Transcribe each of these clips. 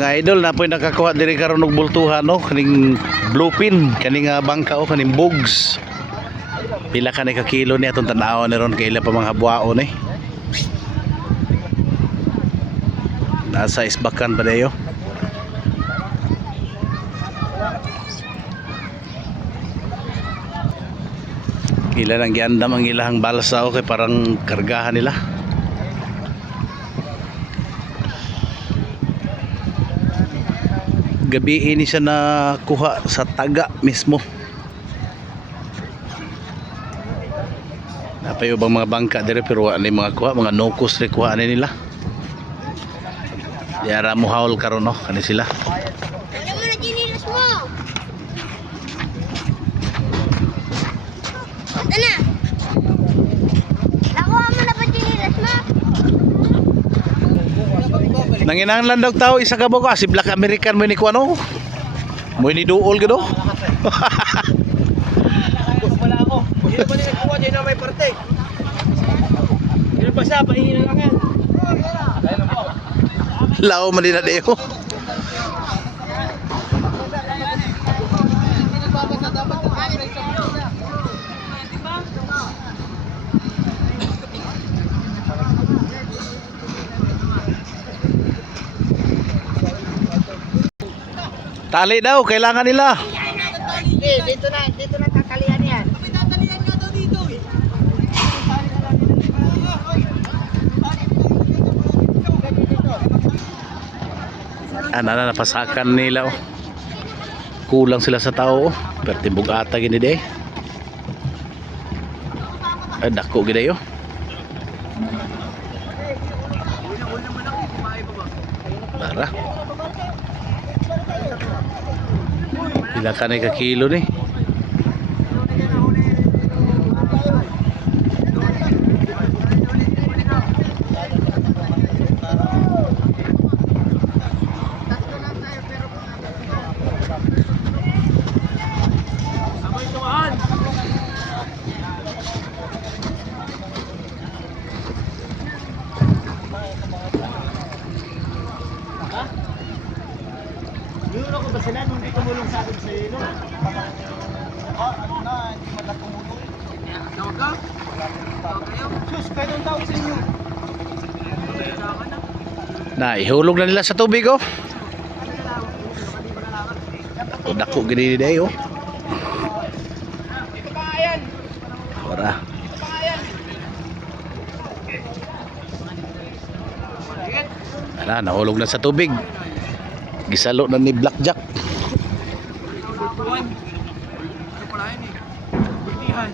Mga idol na po'y nakakuha diri karon og bultuhan no kaning bluefin kaning bangka o kaning bugs. Pila ka ni ka kilo ni atong tan-aw ni ron kay ila pa mga buwaon eh. Nasa isbakan pa dayo. Ila nang giandam ang ilahang balsa o kay parang kargahan nila. Gabi ini siya nakuha sa taga mismo. Napay ubang mga bangka dire pero wala mga kuha, mga nokos ri kuha nila. Yara mo haul karon no kani sila. Ano mo na ginilas mo? Ito na. Nakuha mo na ba ginilas mo? Nanginahanglan daw tao isa ka ba si Black American mo ni kuha no? Mo ni duol gado. Wala ako. Hindi pa nila kuha dyan na may parte. Hindi pa siya, paingin na lang yan. Lao man din na dayo. Tali daw kailangan nila. Dito na tatalian yan. Tatalian nga daw dito eh. Napasakan nila oh. Kulang sila sa tao oh. Pero timbog ata gini day. Ay dako gini oh. Tara. Pila ka na ka kilo ni. Yun ako ba sila nung di tumulong sa akin sa iyo? Ano na, hindi man tumulong. Tawag ka? Tawag kayo? Sus, kayo nang tawag sa inyo. Na ihulog na nila sa tubig oh. Dako gini day oh. Ito pa yan. Ora. Ala, nahulog na sa tubig. Gisalo na ni Blackjack. Buwan. Ito pala yan eh. Bultihan.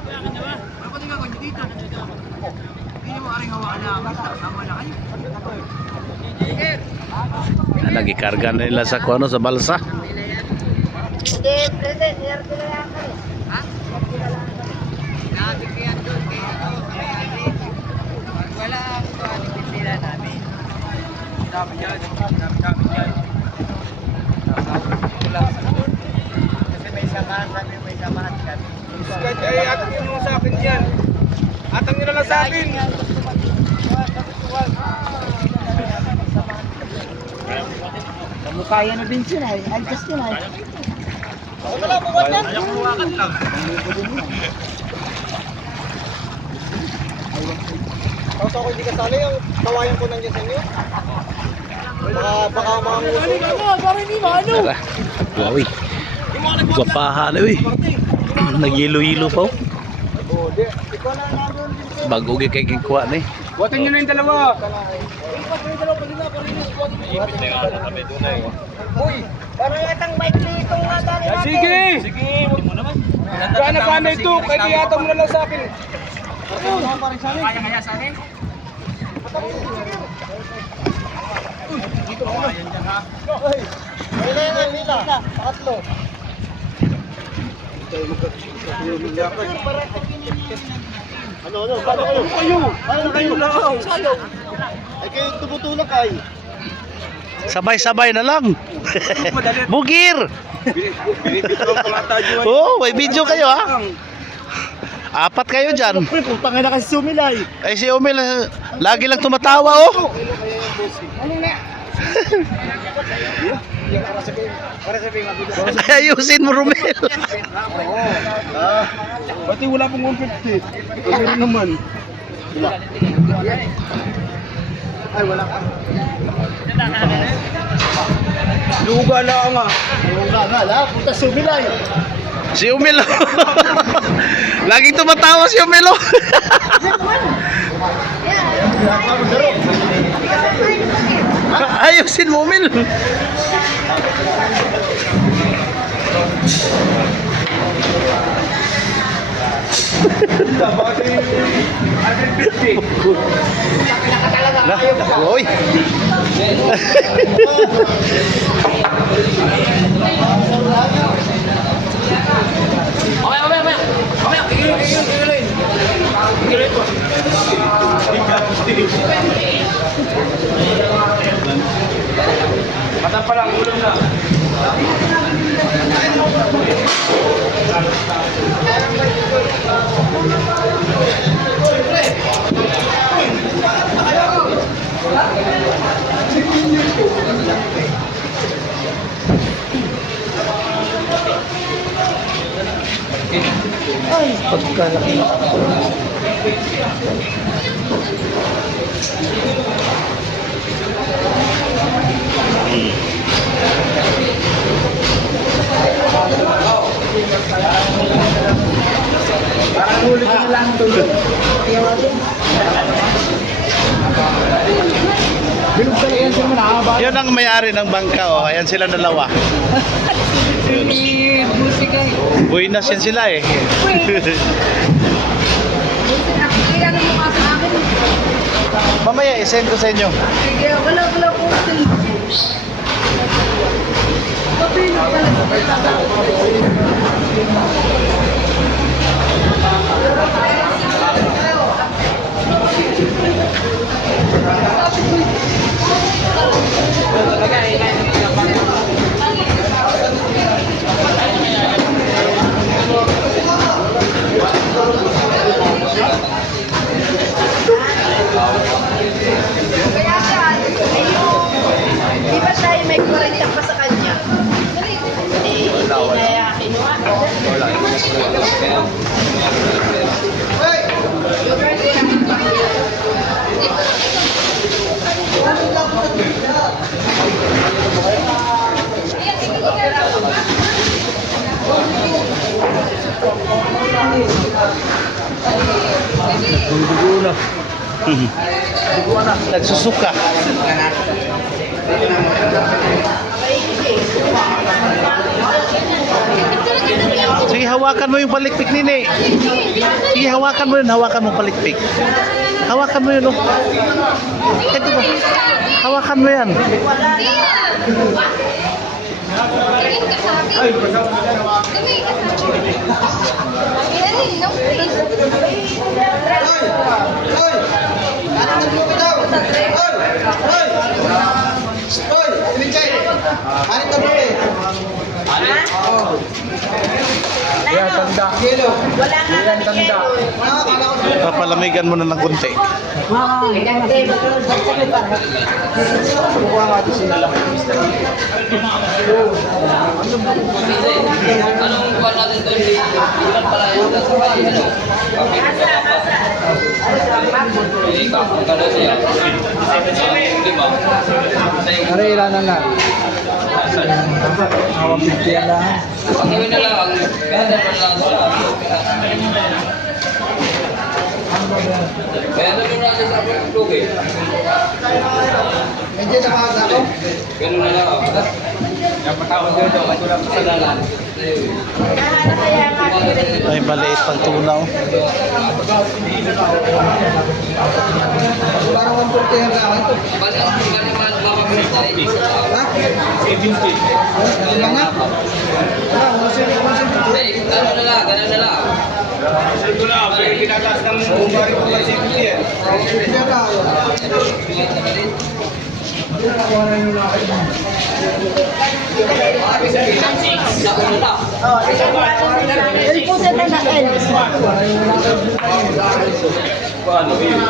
Kaya ka na ba? Ano pa tingnan ko dito? Hindi mo aring hawaan na. Tama na kayo. Lagi karga na nila sa kuano sa balsa. Hindi, present. Niyar ko na yan ka eh. Ha? Natin kaya doon. Kaya wala ang pipila namin. Dami dyan. Dami dyan. Kasi may samahan kami, may samahan kami. Kaya atang nyo sa akin yan. Atang nyo na lang sa akin. Kamukaya na din sila eh. Adjust nila eh. Ako na lang, buwan yan. Ayaw kumawakan lang. Tapos ako hindi kasali, yung kawayan ko nandiyan sa inyo. Baka mga muso. Para hindi maano. Tara. Wawi. Guwapaha na uy. Nagilo-hilo pa oh. Ikaw na namin din. Bago kay kikuha ni. Buhatin nyo na yung dalawa. Uy, parang yatang bike dito nga dali natin. Sige! Sige! Gana pa na ito, kaya tiyata mo na lang sa akin. Kaya sa akin? Dito mo. Wala yan nila. Pakatlo. Ano? Paano kayo? Paano kayo lang? Sayaw. Ay kayo tumutulak ay. Sabay-sabay na lang. Bugir. Oh, may video kayo ha. Apat kayo dyan. Putang na kasi sumilay. Ay si Omel lagi lang tumatawa oh. Ayusin mo, Romel. Pati wala pong 150. Meron naman. Ay, wala ka. Luga na nga. Luga na, la. Punta subilay. Si Umelo. Laging tumatawa si Umelo. Ayusin mo, Umel. Oy. Mata pa lang ulo na. Ay, pagkalaki. Parang huli ko lang tulog. Bilog ka yan sila nakahaba. Yun ang may-ari ng bangka, oh. Ayan sila dalawa. Buenas yan sila eh. Mamaya isend ko sa inyo. Wala po. Di ba tayo may 40 pa sa kanya? Kaya kinuha ko. Dugo na. Nagsusuka. Sige, hawakan mo yung palikpik nini. Sige, hawakan mo yun. Hawakan mo palikpik. Hawakan mo yun, oh. Ito ba? Hawakan mo yan. Papalamigan mo na ng konti. Anong kuha natin doon? Ilan pala yun? Nasa bahay, ano? Hindi ka, magkano siya? Di ba? Ano ilan na lang? 150 yan lang. Pag-iwi na lang, kaya naman lang siya. Kaya naman natin sa aking vlog eh. Medyo nakaga ako. Ganun na lang ako. Yung patawad ko ito, kasi walang kasalanan. Ay, maliit pang tunaw. Parang 140 yan lang ito. Bali man makapit tayo. Ha? 70. Ano nga? Ah, 170. Ganun na lang, ganun na lang. Ito na, pero kinataas ng bumari ko kasi 50 yan. Sa ulo na. L po sa tanda L. Paano yun?